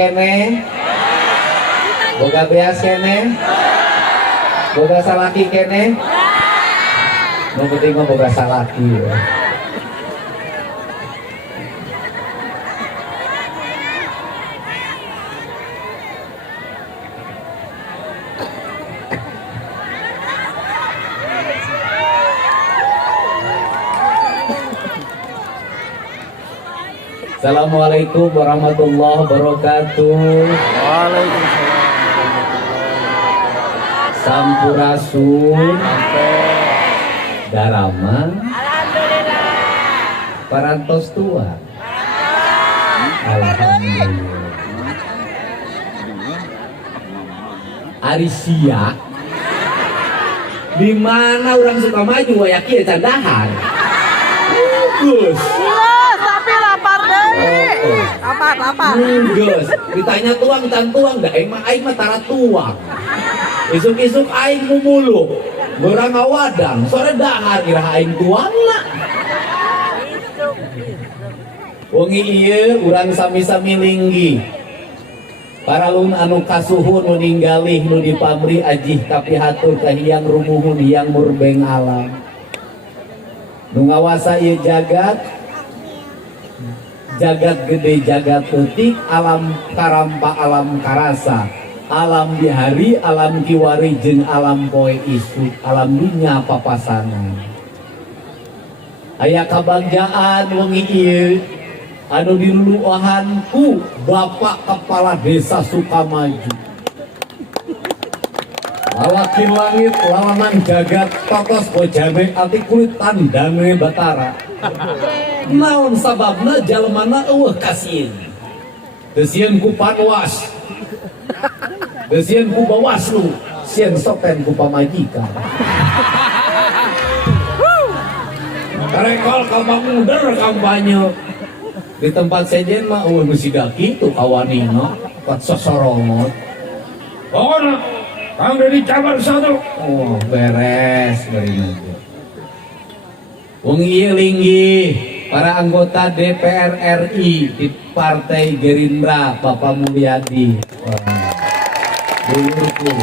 kene, boga beas kene, boga salaki kene. Nu penting mah boga salaki ya. Assalamualaikum warahmatullahi wabarakatuh. Waalaikumsalam. Sampurasun Darama. Alhamdulillah. Parantos tua. Alhamdulillah. Arisia. Di mana orang suka maju wayaki candahan. Gus. Tapi lapar deh. Lapar. Gus. Ditanya tuang dan tuang dah aing mah tara tuang. Isuk-isuk aing mumuluk. Gorang ngawadang, sore dahar kira aing tuangna. Wengi ieu urang sami-sami linggi. Paralun anu kasuhun nu ninggalih nu dipamri ajih kapihatur kahiyang rumuhun hiyang murbeng alam. Nu ngawasa ieu jagat gede jagat teutik alam karampa alam karasa. Alam bihari, alam kiwari, jeung alam poe isu, alam dunya papasangan. Aya kabagjaan wengi ieu anu diluluahan ku Bapak Kepala Desa Sukamaju. Lalakin langit lalaman jagat totos bojane ati kulit tandange Batara. Naon sababna jalemana eueuh kasieun. Teu sieun ku Panwas. Desien ku Bawaslu, sien sopen ku pamajikan. Karekol kamanguder kampanye. Di tempat sejen mah eueuh nu siga kitu kawanina, pat sosorongot. Pokona kang dari cabar satu. Oh, beres bari nanti. Wong ieu linggih para anggota DPR RI di Partai Gerindra Bapak Mulyadi. Dulu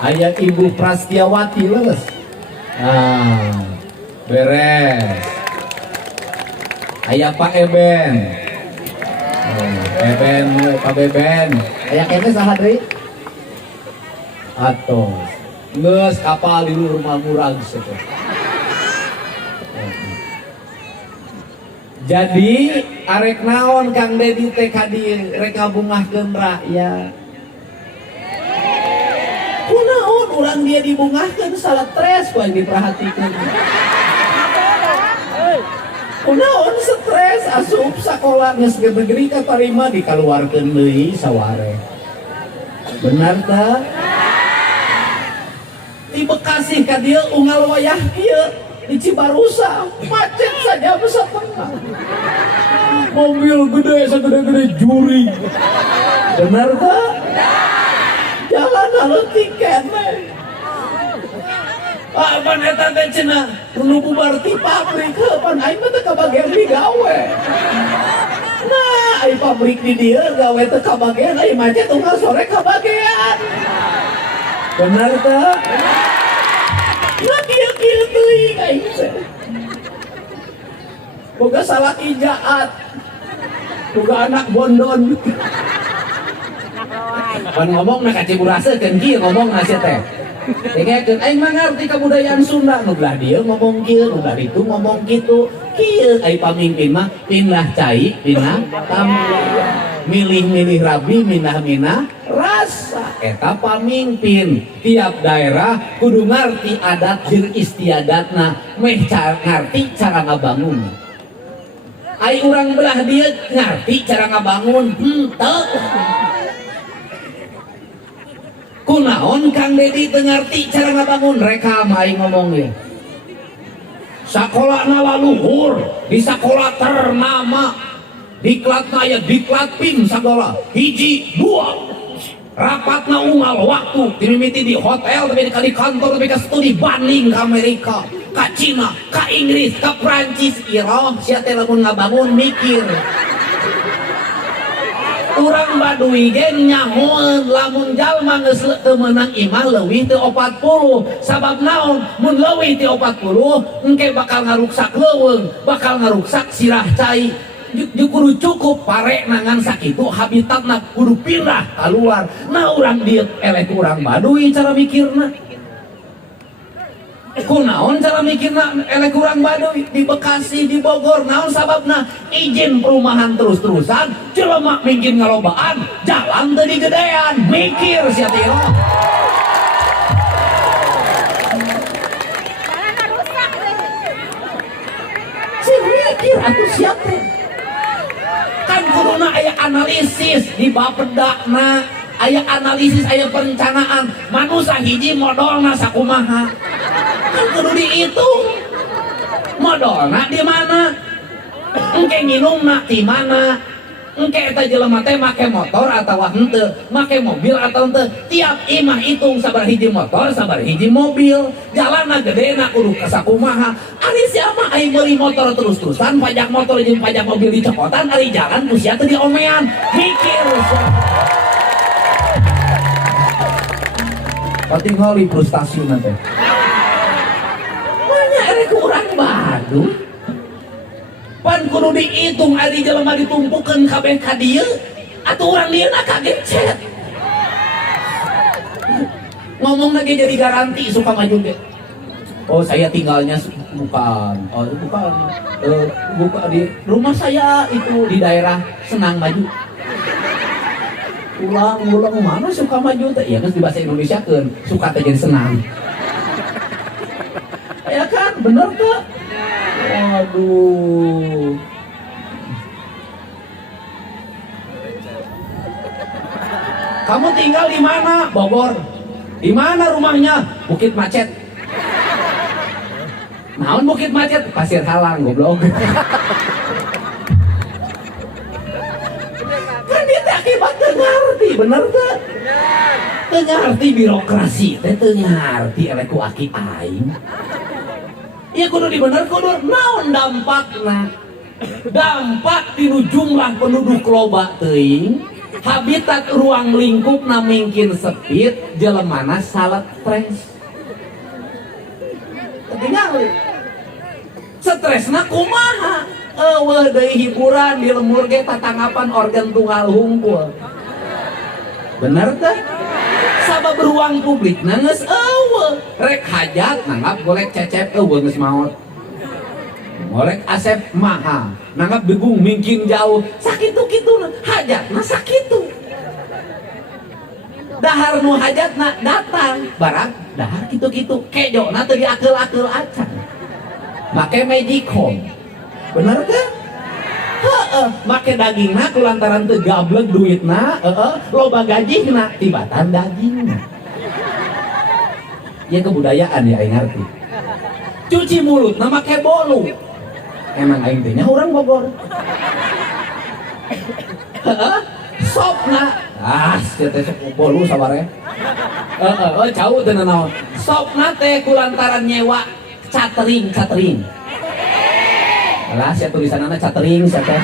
aya Ibu Prastiawati leres. Nah, beres. Aya Pak Eben. Eben, Pak Beben. Aya kene saha deui? Atos. Geus kapal di rumah murag seto. Jadi arek naon Kang Dedi teh ka dieu rek ngabungahkeun rakyat. Kunaon urang dia dibungahkeun salah stres ku diperhatikan. Kunaon stres asup sakola geus negeri katarima dikaluarkeun deui saware. Benar tah? Di Bekasi ka dieu unggal wayah kieu di Cibarusa macet saja setengah. Mobil gede segede-gede juri. Benar tah? Jalan anu tiket pan eta teh cenah nu bubar ti pabrik pan aing mah teu kabagean digawe. Nah, ai pabrik di dieu gawe teu kabagean ai macet unggal sore kabagean. Benar teh? Nah kieu teuing aing teh. Boga salaki jaat. Boga anak bondon. Pan ngomong na kaciburasekeun kieu ngomong na sia teh. Dengekeun aing mah ngarti kabudayaan Sunda nu belah dieu ngomong kieu nu belah ditu ngomong kitu. Kieu ai pamimpin mah pindah cai pindah tampi. Milih-milih rabi minah-minah rasa eta pamimpin. Tiap daerah kudu ngarti adat jeung istiadatna meh ngarti cara ngabangun. Ai urang belah dieu ngarti cara ngabangun henteu. Kunaon Kang Dedi teu ngarti cara ngabangun rekam aing ngomong ge. Sakolana laluhur, di sakola ternama, diklatna aya diklat pin sagola, hiji, dua. Rapatna unggal waktu, dimimiti di hotel, tapi di kantor, tapi ke studi banding ke Amerika, ke Cina, ke Inggris, ke Prancis, iroh, sia teh lamun ngabangun mikir. Urang Baduy ge nyahoeun lamun jalma geus teu meunang imah leuwih ti 40. Sabab naon? Mun leuwih ti 40 engke bakal ngaruksak leuweung, bakal ngaruksak sirah cai. Kudu cukup pare nangan sakitu habitatna kudu pindah keluar. Nah urang dieu eleh urang Baduy cara mikirna. Kunaon cara mikirna elek urang Baduy di Bekasi di Bogor naon sababna izin perumahan terus-terusan jelema mungkin ngalobaan jalan teu digedean mikir sia teh si mikir atuh sia teh kan kuduna aya analisis di bapedakna aya analisis aya perencanaan manusia hiji modalna sakumaha kan kudu dihitung modalna di mana engke nginumna di mana engke eta jelema teh make motor atawa henteu make mobil atau henteu tiap imah hitung sabar hiji motor sabar hiji mobil jalanna gedena kudu kasakumaha ari sia mah ai meuli motor terus-terusan pajak motor jeung pajak mobil dicokotan ari jalan ku sia teh diomean mikir patingali frustasi nanti banyak erek urang Baduy pan kudu dihitung adi jelema ditumpukeun kabeh ka dieu atuh urang dieu na kaget cet ngomong lagi jadi garanti suka maju ge oh saya tinggalnya bukan bukan di rumah saya itu di daerah Senang Maju ulang mana suka maju teh ya kan di bahasa Indonesia kan suka teh jadi senang ya kan bener tuh waduh kamu tinggal di mana Bogor di mana rumahnya Bukit Macet naon Bukit Macet Pasir Halang goblok kan dia teh akibat teu ngarti bener teu teu ngarti birokrasi teh teu ngarti elek ku aki aing ieu kudu dibener kudu naon dampakna dampak tinu jumlah penduduk loba teuing habitat ruang lingkupna mungkin sepit jelemana salat stres ketinggalan stresna kumaha eueuh deui hiburan di lemur ge tatanggapan organ tunggal hungkul bener teh sabab ruang publik geus eueuh rek hajat nanggap golek cecep eueuh geus maot golek asep maha nanggap degung mungkin jauh sakitu-kituna hajatna sakitu dahar nu hajatna datang barang dahar kitu-kitu kejona teu diakeul-akeul acan make Magicom bener kan? Heeh, make dagingna kulantaran teu gablek duitna, loba gajihna tibatan dagingna. Ya kebudayaan ya aing ngarti. Cuci mulutna make bolu. Emang aing teh nya urang Bogor. Heeh, sopna sia teh sok bolu sabare. Jauh teh naon. Sopna teh kulantaran nyewa catering. Alah sia tulisanana catering sia teh.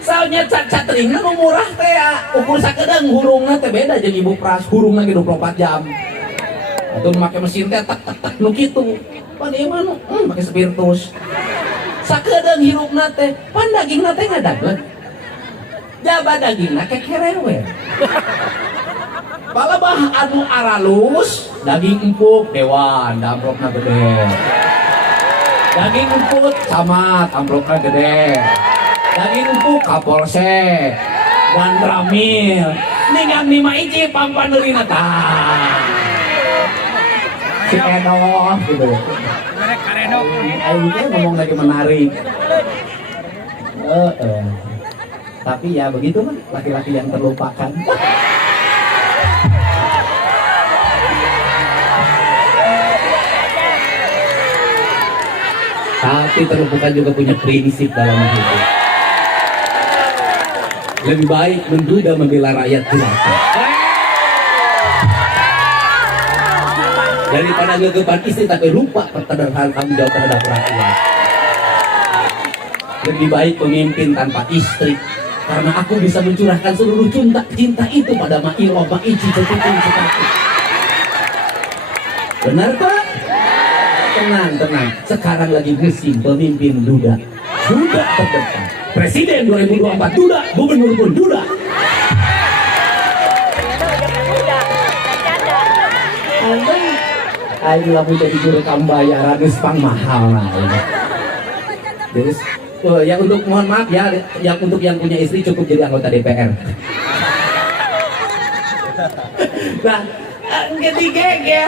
Soalnya catering nu murah teh ya, ukur sakedeung hurungna teh beda jeung ibu pras, hurungna ge 24 jam. Atuh make mesin teh tek nu kitu. Pan ieu mah make spiritus. Sakedeung hirupna teh, pan dagingna teh ngadaglek. Jaba dagingna kekerewe. Palebah anu aralus, daging empuk dewan, amplopna gede. Daging empuk camat, amplopna gede. Daging empuk kapolsek dan Dramil. Ningan 5 iji pampanurina tah. Si Edo gitu. Aing teh ngomong lagi menarik. Tapi ya begitu mah laki-laki yang terlupakan. Tapi terlupakan juga punya prinsip dalam hidup. Lebih baik menduda membela rakyat jelata daripada gegeban istri tapi lupa pertadaran tanggung jawab terhadap rakyat. Lebih baik pemimpin tanpa istri Karena aku bisa mencurahkan seluruh cinta itu pada Ma'iroh, Ma'ici, Cekuting, Cekati. Benar Pak? Tenang, tenang. Sekarang lagi musim pemimpin duda. Duda terdepan. Presiden 2024 duda, gubernur pun duda. Ayo lah jadi juru kambayaran pang mahal lah. Terus yang untuk mohon maaf ya, yang untuk yang punya istri cukup jadi anggota DPR. Nah, ketiga ya.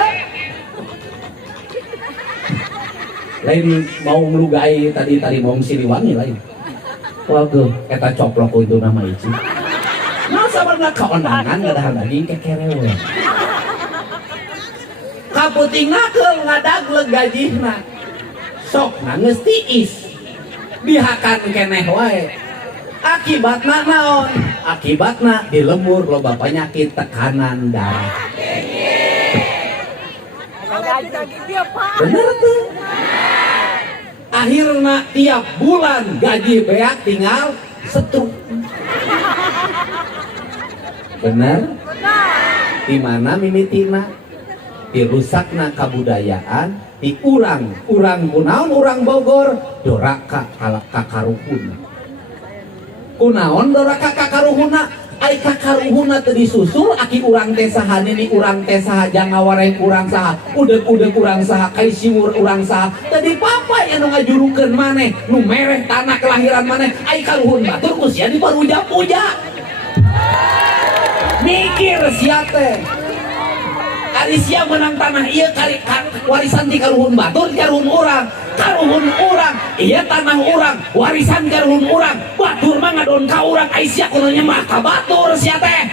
Lain mau melugai tadi mau Siliwangi lain. Waduh, eta coplok itu nama itu. Masa pernah keonangan ngadahar daging kekerewe. Kaputingna keul ngadagleg gajihna. Sokna geus tiis. Dihakan keneh wae. Akibatna naon? Akibatna di lembur loba penyakit tekanan darah. Bener tuh. Akhirna tiap bulan gaji beak tinggal setruk. Bener? Di mana mimitina? Dirusakna kabudayaan, diurang kunaon urang Bogor, doraka kakaruhuna. Kunaon doraka kakaruhuna? Ai kakaruhuna teu disusul aki urang teh saha nini urang teh saha jangawareng urang saha udeg-udeg urang saha kai siwur urang saha teu dipapa anu ngajurukeun maneh nu mereh tanah kelahiran maneh ai karuhun batur ku sia diparuja-puja. Mikir sia teh ari sia menang tanah ieu kali warisan di karuhun batur di karuhun urang ieu tanah urang warisan karuhun urang batur mah ngadon ka urang ai sia kudu nyembah ka batur sia teh.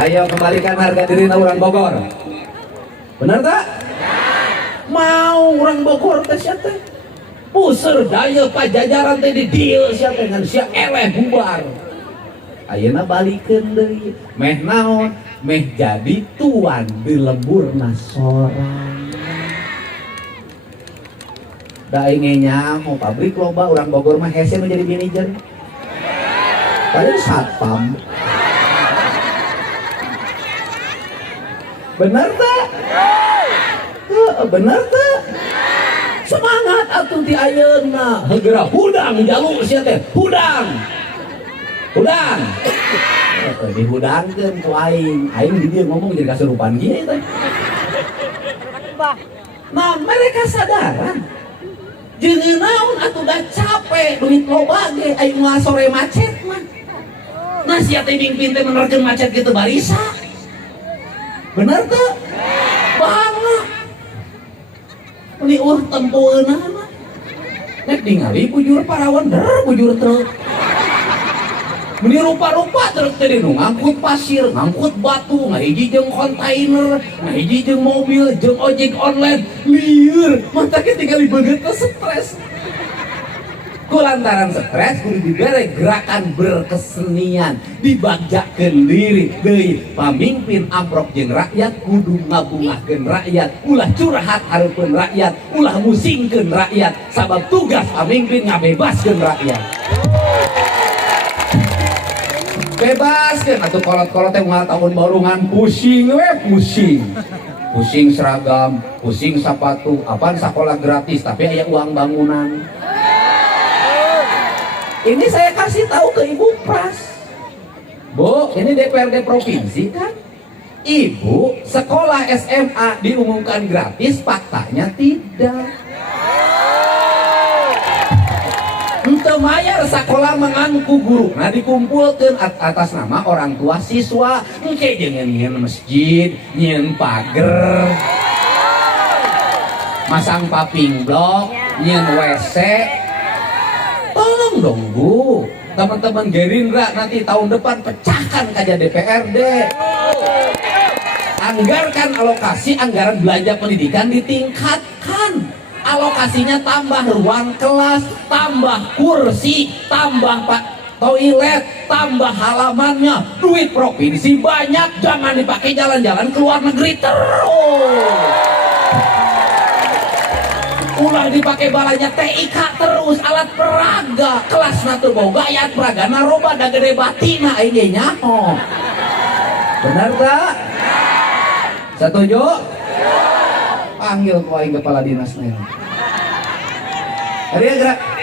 Ayo kembalikan harga diri urang Bogor. Benar tak? Mau urang Bogor teh sia teh puseur daya pajajaran teh di dieu sia teh ngan sia eleh bubar. Ayeuna balikeun deui meh naon? Meh jadi tuan di lemburna sorang. Da ingenya mau pabrik loba urang Bogor mah hese menjadi manajer. Padahal satpam. Bener tak? Bener tak? Semangat atuh ti ayeuna. Heugera hudang jaluk sia teh. Hudang. Dihudangkeun ku aing di dieu ngomong jadi kasurupan kieu teh. Nah, mereka sadaran jeung naon atuh da capek duit loba ge aing moal sore macet mah. Nah sia teh mingpin teh menerkeun macet kitu barisa. Bener teu? Banget. Ini tempoeunana mah. Nek ningali bujur parawan bujur truk. Meni rupa-rupa truk teh nu ngangkut pasir, ngangkut batu, ngahiji jeung kontainer, ngahiji jeung mobil, jeung ojek online, lieur, mata ke tinggal beungeut teh stres. Kulantaran stres kudu dibere gerakan berkesenian, dibagjakeun diri deui pamimpin amprok jeung rakyat kudu ngabungahkeun rakyat, ulah curhat hareupeun rakyat, ulah musingkeun rakyat, sabab tugas pamimpin ngabebaskeun rakyat. Bebaskeun atuh kolot-kolot teh moal tahun baru ngan pusing we pusing seragam, pusing sepatu, apaan sekolah gratis tapi aya uang bangunan. Ini saya kasih tahu ke Ibu Pras. Bu, ini DPRD provinsi kan? Ibu, sekolah SMA diumumkan gratis, faktanya tidak. Henteu mayar sekolah mangangku guru. Nah dikumpulkan atas nama orang tua siswa. Engke jeung nyieun masjid, nyieun pager, masang paping blok, nyieun WC. Tolong dong Bu, teman-teman Gerindra nanti tahun depan pecahkan kaja DPRD. Anggarkan alokasi anggaran belanja pendidikan ditingkatkan. Alokasinya tambah ruang kelas, tambah kursi, tambah toilet, tambah halamannya. Duit provinsi banyak, jangan dipakai jalan-jalan ke luar negeri terus. ulah dipakai balanya TIK terus alat peraga kelas natur boga ayat peraga naroba da gede batina ini nyaho benar tak? Setuju? Panggil ku aing kepala dinas nih. Hari ya gerak.